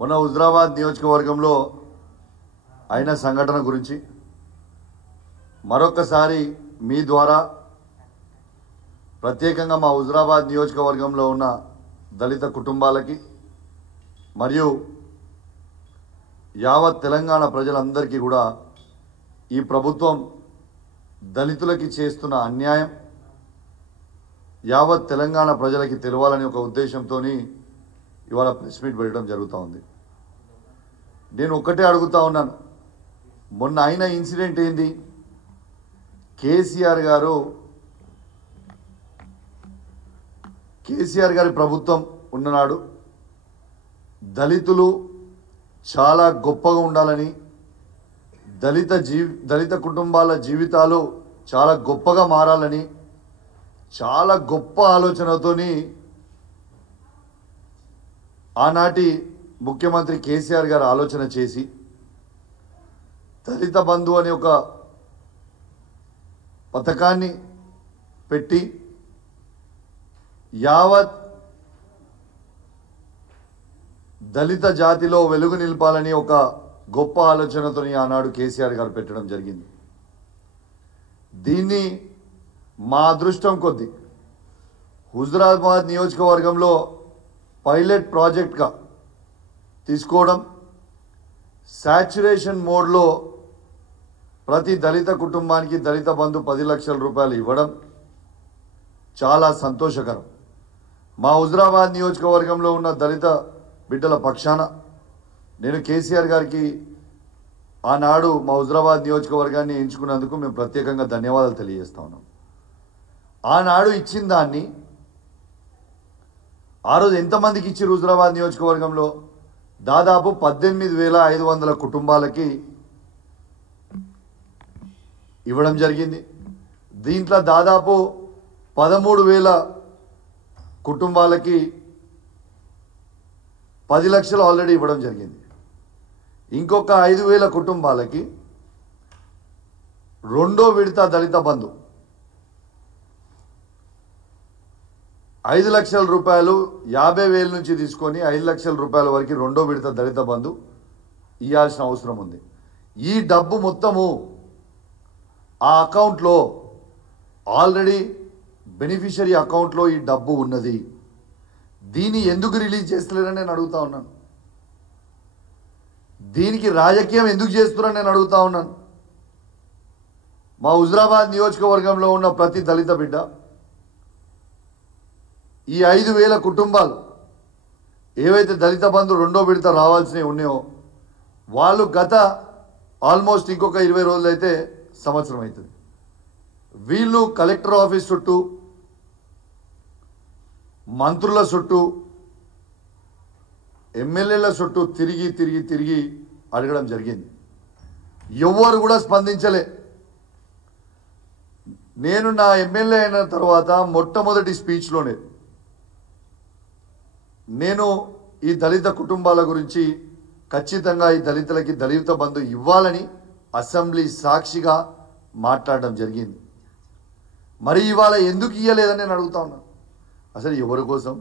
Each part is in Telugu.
మొన్న హుజరాబాద్ నియోజకవర్గంలో అయిన సంఘటన గురించి మరొకసారి మీ ద్వారా ప్రత్యేకంగా మా హుజరాబాద్ నియోజకవర్గంలో ఉన్న దళిత కుటుంబాలకి మరియు యావత్ తెలంగాణ ప్రజలందరికీ కూడా ఈ ప్రభుత్వం దళితులకి చేస్తున్న అన్యాయం యావత్ తెలంగాణ ప్రజలకి తెలవాలని ఒక ఉద్దేశంతోని ఇవాళ ప్రెస్ మీట్ పెట్టడం జరుగుతూ ఉంది. నేను ఒక్కటే అడుగుతా ఉన్నాను, మొన్న అయిన ఇన్సిడెంట్ ఏంది? కేసీఆర్ గారి ప్రభుత్వం ఉన్ననాడు దళితులు చాలా గొప్పగా ఉండాలని, దళిత కుటుంబాల జీవితాలు చాలా గొప్పగా మారాలని చాలా గొప్ప ఆలోచనతోని ఆనాటి ముఖ్యమంత్రి కేసీఆర్ గారు ఆలోచన చేసి దళిత బంధు అనే ఒక పథకాన్ని పెట్టి యావత్ దళిత జాతిలో వెలుగు నిలపాలని ఒక గొప్ప ఆలోచనతో ఆనాడు కేసీఆర్ గారు పెట్టడం జరిగింది. దీన్ని మా అదృష్టం కొద్ది హుజరాబాద్ నియోజకవర్గంలో పైలట్ ప్రాజెక్ట్గా తీసుకోవడం, సాచ్యురేషన్ మోడ్లో ప్రతి దళిత కుటుంబానికి దళిత బంధు 10 లక్షల రూపాయలు ఇవ్వడం చాలా సంతోషకరం. మా హుజరాబాద్ నియోజకవర్గంలో ఉన్న దళిత బిడ్డల పక్షాన నేను కేసీఆర్ గారికి ఆనాడు మా హుజరాబాద్ నియోజకవర్గాన్ని ఎంచుకున్నందుకు మేము ప్రత్యేకంగా ధన్యవాదాలు తెలియజేస్తా ఉన్నాం. ఆనాడు ఇచ్చిన దాన్ని ఆ రోజు ఎంతమందికి ఇచ్చారు? హుజరాబాద్ నియోజకవర్గంలో దాదాపు 18,500 కుటుంబాలకి ఇవ్వడం జరిగింది. దీంట్లో దాదాపు 13,000 కుటుంబాలకి 10 లక్షలు ఆల్రెడీ ఇవ్వడం జరిగింది. ఇంకొక 5,000 కుటుంబాలకి రెండో విడత దళిత బంధు 5 లక్షల రూపాయలు 50,000 నుంచి తీసుకొని 5 లక్షల రూపాయల వరకు రెండో విడత దళిత బంధు ఇవ్వాల్సిన అవసరం ఉంది. ఈ డబ్బు మొత్తము ఆ అకౌంట్లో ఆల్రెడీ బెనిఫిషరీ అకౌంట్లో ఈ డబ్బు ఉన్నది. దీన్ని ఎందుకు రిలీజ్ చేస్తలేరని నేను అడుగుతా ఉన్నాను. దీనికి రాజకీయం ఎందుకు చేస్తున్నారని నేను అడుగుతా ఉన్నాను. మా హుజరాబాద్ నియోజకవర్గంలో ఉన్న ప్రతి దళిత బిడ్డ, ఈ 5,000 కుటుంబాలు ఏవైతే దళిత బంధు రెండో విడత రావాల్సినవి ఉన్నాయో వాళ్ళు గత ఆల్మోస్ట్ ఇంకొక 20 రోజులు అయితే సంవత్సరం అవుతుంది. వీళ్ళు కలెక్టర్ ఆఫీస్ చుట్టూ, మంత్రుల చుట్టూ, ఎమ్మెల్యేల చుట్టూ తిరిగి తిరిగి తిరిగి అడగడం జరిగింది. ఎవ్వరు కూడా స్పందించలే. నేను నా ఎమ్మెల్యే అయిన తర్వాత మొట్టమొదటి స్పీచ్లోనే నేను ఈ దళిత కుటుంబాల గురించి ఖచ్చితంగా ఈ దళితులకి దళిత బంధు ఇవ్వాలని అసెంబ్లీ సాక్షిగా మాట్లాడడం జరిగింది. మరి ఇవాళ ఎందుకు ఇవ్వలేదని నేను అడుగుతా ఉన్నాను. అసలు ఎవరి కోసం,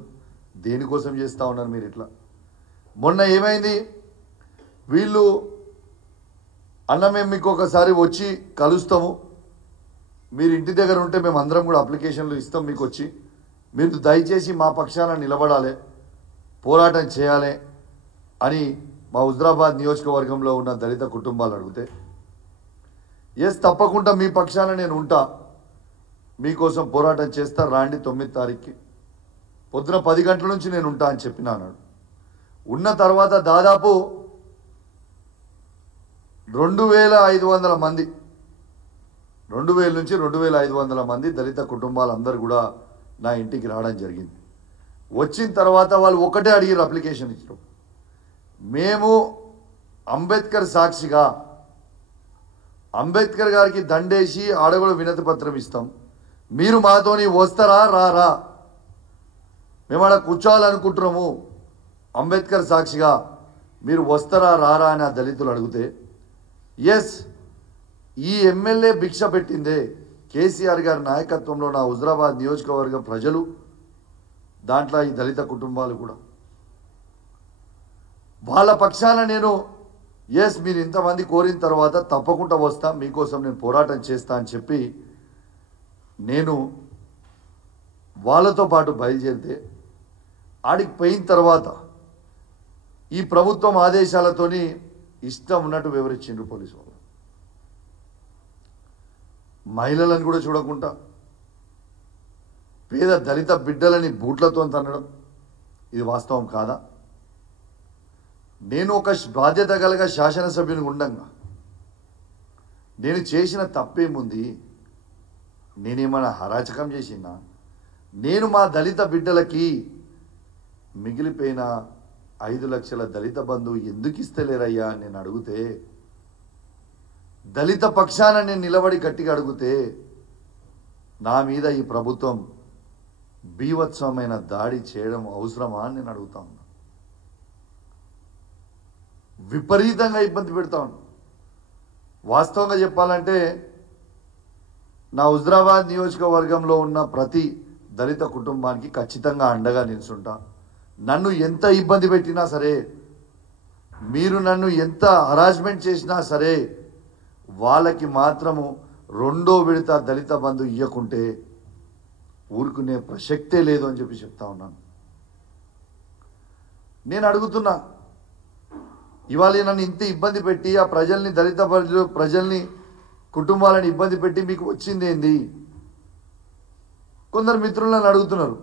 దేనికోసం చేస్తూ ఉన్నారు మీరు ఇట్లా? మొన్న ఏమైంది? వీళ్ళు మేము మీకు ఒకసారి వచ్చి కలుస్తాము, మీరు ఇంటి దగ్గర ఉంటే మేము అందరం కూడా అప్లికేషన్లు ఇస్తాం మీకు వచ్చి, మీరు దయచేసి మా పక్షాన నిలబడాలి, పోరాటం చేయాలి అని మా హుజరాబాద్ నియోజకవర్గంలో ఉన్న దళిత కుటుంబాలు అడిగితే, ఎస్ తప్పకుండా మీ పక్షాన నేను ఉంటా, మీకోసం పోరాటం చేస్తా, రాండి 9 తారీఖుకి పొద్దున 10 గంటల నుంచి నేను ఉంటా అని చెప్పినా అన్నాడు. ఉన్న తర్వాత దాదాపు 2,500 మంది, 2,000 నుంచి 2,500 మంది దళిత కుటుంబాలందరూ కూడా నా ఇంటికి రావడం జరిగింది. వచ్చిన తర్వాత వాళ్ళు ఒకటే అడిగారు, అప్లికేషన్ ఇచ్చారు, మేము అంబేద్కర్ సాక్షిగా అంబేద్కర్ గారికి దండేసి ఆడగొడ వినతి పత్రం ఇస్తాం, మీరు మాతోని వస్తారా రారా, మేము ఆడ కూర్చోవాలనుకుంటున్నాము, అంబేద్కర్ సాక్షిగా మీరు వస్తారా రారా అని ఆ దళితులు అడిగితే, ఎస్ ఈ ఎమ్మెల్యే భిక్ష పెట్టిందే కేసీఆర్ గారి నాయకత్వంలో నా హుజరాబాద్ నియోజకవర్గ ప్రజలు, దాంట్లో ఈ దళిత కుటుంబాలు కూడా వాళ్ళ పక్షాన నేను ఎస్ మీరు ఇంతమంది కోరిన తర్వాత తప్పకుండా వస్తా, మీకోసం నేను పోరాటం చేస్తా అని చెప్పి నేను వాళ్ళతో పాటు బయలుదేరితే ఆడికి పోయిన తర్వాత ఈ ప్రభుత్వం ఆదేశాలతోని ఇష్టం ఉన్నట్టు వివరించిండ్రు పోలీసు వాళ్ళు. మహిళలను కూడా చూడకుండా పేద దళిత బిడ్డలని బూట్లతో తన్నడం ఇది వాస్తవం కాదా? నేను ఒక బాధ్యత కలిగ శాసనసభ్యుని ఉండంగా నేను చేసిన తప్పేముంది? నేనేమైనా హరాచకం చేసినా? నేను మా దళిత బిడ్డలకి మిగిలిపోయిన 5 లక్షల దళిత బంధువు ఎందుకు ఇస్తలేరయ్యా అని నేను అడిగితే, దళిత పక్షాన నేను నిలబడి గట్టిగా అడిగితే నా మీద ఈ ప్రభుత్వం బీభత్సమైన దాడి చేయడం అవసరమా అని నేను అడుగుతా ఉన్నా. విపరీతంగా ఇబ్బంది పెడతా ఉన్నా. వాస్తవంగా చెప్పాలంటే నా హుజరాబాద్ నియోజకవర్గంలో ఉన్న ప్రతి దళిత కుటుంబానికి ఖచ్చితంగా అండగా నిల్చుంటా. నన్ను ఎంత ఇబ్బంది పెట్టినా సరే, మీరు నన్ను ఎంత హరాస్మెంట్ చేసినా సరే, వాళ్ళకి మాత్రము 2వ విడత దళిత బంధు ఇవ్వకుంటే ఊరుకునే ప్రసక్తే లేదు అని చెప్పి చెప్తా ఉన్నాను. నేను అడుగుతున్నా, ఇవాళ నన్ను ఇంత ఇబ్బంది పెట్టి ఆ ప్రజల్ని దళిత ప్రజల్ని కుటుంబాలను ఇబ్బంది పెట్టి మీకు వచ్చింది ఏంది? కొందరు మిత్రులను అడుగుతున్నారు.